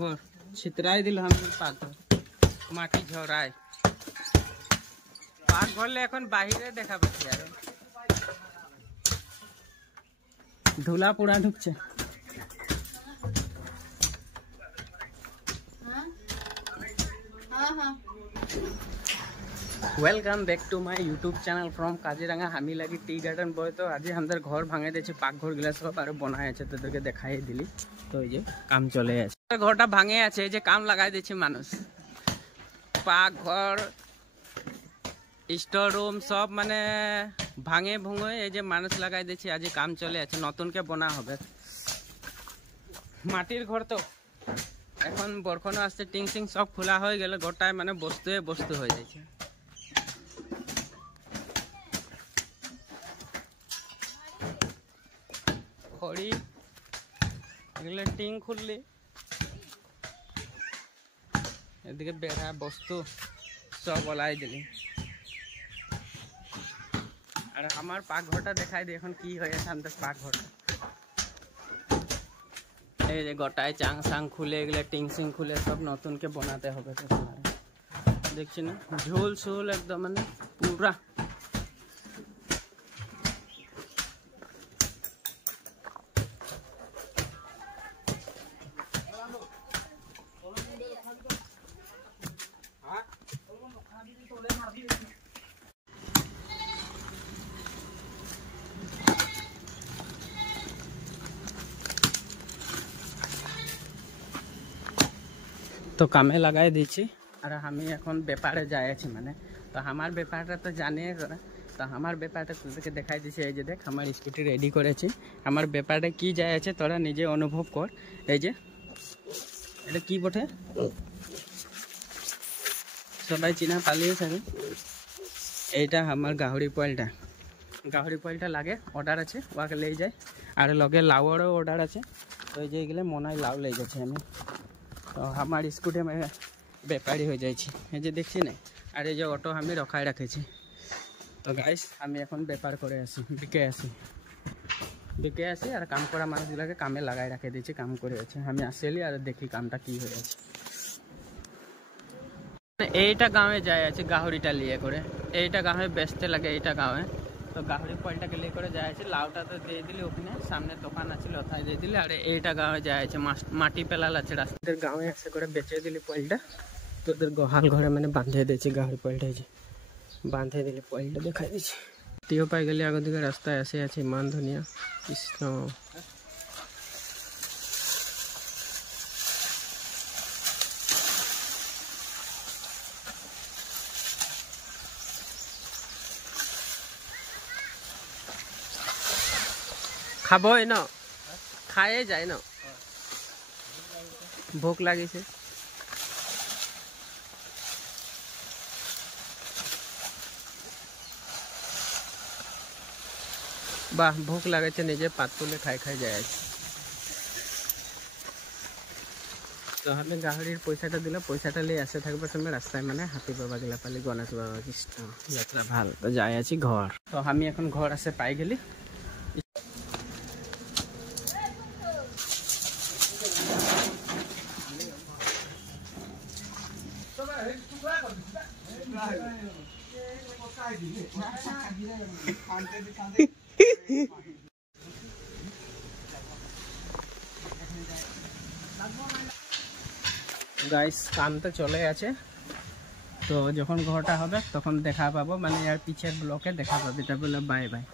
ঘর ছিতরাই দিল আমাদের পাকঘর মাটি ঝরায় পাকঘরলে এখন বাহিরে দেখা পাচ্ছি আর ধুলা পোড়া ঢুকছে। Welcome back to my YouTube channel from Kaziranga हमी लगी टी गार्डन बॉय। तो आज हमारे घर भांगे दिए पाकघर गिला सब और बनाए तो देखाई दिली तो ये काम चले घरटा भांगे आछे काम लगाई दिए मानुष पाकघर स्टोर रूम सब माने भांगे भुंगे ये मानुष लगाई दिए आज काम चले नतून के बना होबे माटिर घर तो এখন বরখনো আসছে টিং সিং সব খোলা হয়ে গেল ঘরটায় মানে বস্তু হয়ে যাচ্ছে। খড়ি এগুলো টিং খুললি এদিকে বেড়া বস্তু সব ওলাই দিলি আর আমার পাকঘরটা দেখাই দিই এখন কি হয়েছে আমাদের পাকঘরটা गोटाई चांग सांग खुले गए टिंग सिंग खुले सब नतून के बनाते हो देखी ना झोल झोल एकदम मैंने पूरा तो कामे लगाई दीची और हमें এখন ব্যাপারে যাইছি মানে তো আমার ব্যাপারটা তো জানিয়ে করে তো আমার ব্যাপারটা তোদেরকে দেখাই দিছি এই যে দেখ আমার স্কুটি রেডি করেছি আমার ব্যাপারটা কি যাইছে তোরা নিজে অনুভব কর এই যে এটা কি বটে সবাই চিনা পালিয়েছে এইটা আমার গাহরি পয়েলটা লাগে অর্ডার আছে ওকে লই যায় আর লগে লাউরও অর্ডার আছে তো এই যে এগুলো মনাই লাউ লই যাচ্ছে আমি तो हमारे स्कूटी में व्यापारी हो जाए देखी ना और ये ऑटो हमें रखाई रखे तो गाइस हमें এখন व्यापार करे बिके आसी और काम करा मानुषगुलाके कामे लगाई रखे दिए काम करे हमें आसली और देखी कामटा कि এইটা गाँवे जाए गाहरीटा लिए करे এইটা गाँवे बेचते लगे এইটা गाँवे तो गाहरी पॉइंटा लिए करे जाए लाउटा तो दे दिली ओखाने सामने दोकान आछिलो ओथाय दे दिली और এইটা गाँवे जाए माटी पेलाल आछे रास्तार गाँवे एसे करे बेचे दिली पॉइंटा তোদের গোহাল ঘরে মানে বাঁধে দিয়েছে গাহরি পয়েলটা এই যে বাঁধে দিলে পয়েলটা দেখাই দিয়েছে টিও পাই গেলে আগের দিকে রাস্তায় এসে আছে মান ধনিয়া কৃষ্ণ খাবই ন খায়ে যায় ন ভোক লাগিছে বাহ ভোক লাগাছে নিজে পাত তুলে খাই খাই যায় তো আমি গাহরির পয়সাটা দিলে পয়সাটা নিয়ে আসে থাকবে তুমি রাস্তায় মানে হাতি বাবা গেলা পালি গণেশ বাবা কৃষ্ণ যাত্রা ভাল তো যাই আছি ঘর তো আমি এখন ঘর আসে পাই গেলি गाइस काम तो चले आछे तो जखन घरटा होबे तखन देखा पाबो माने यार पीछे ब्लॉके देखा पाबी तब बाय बाय।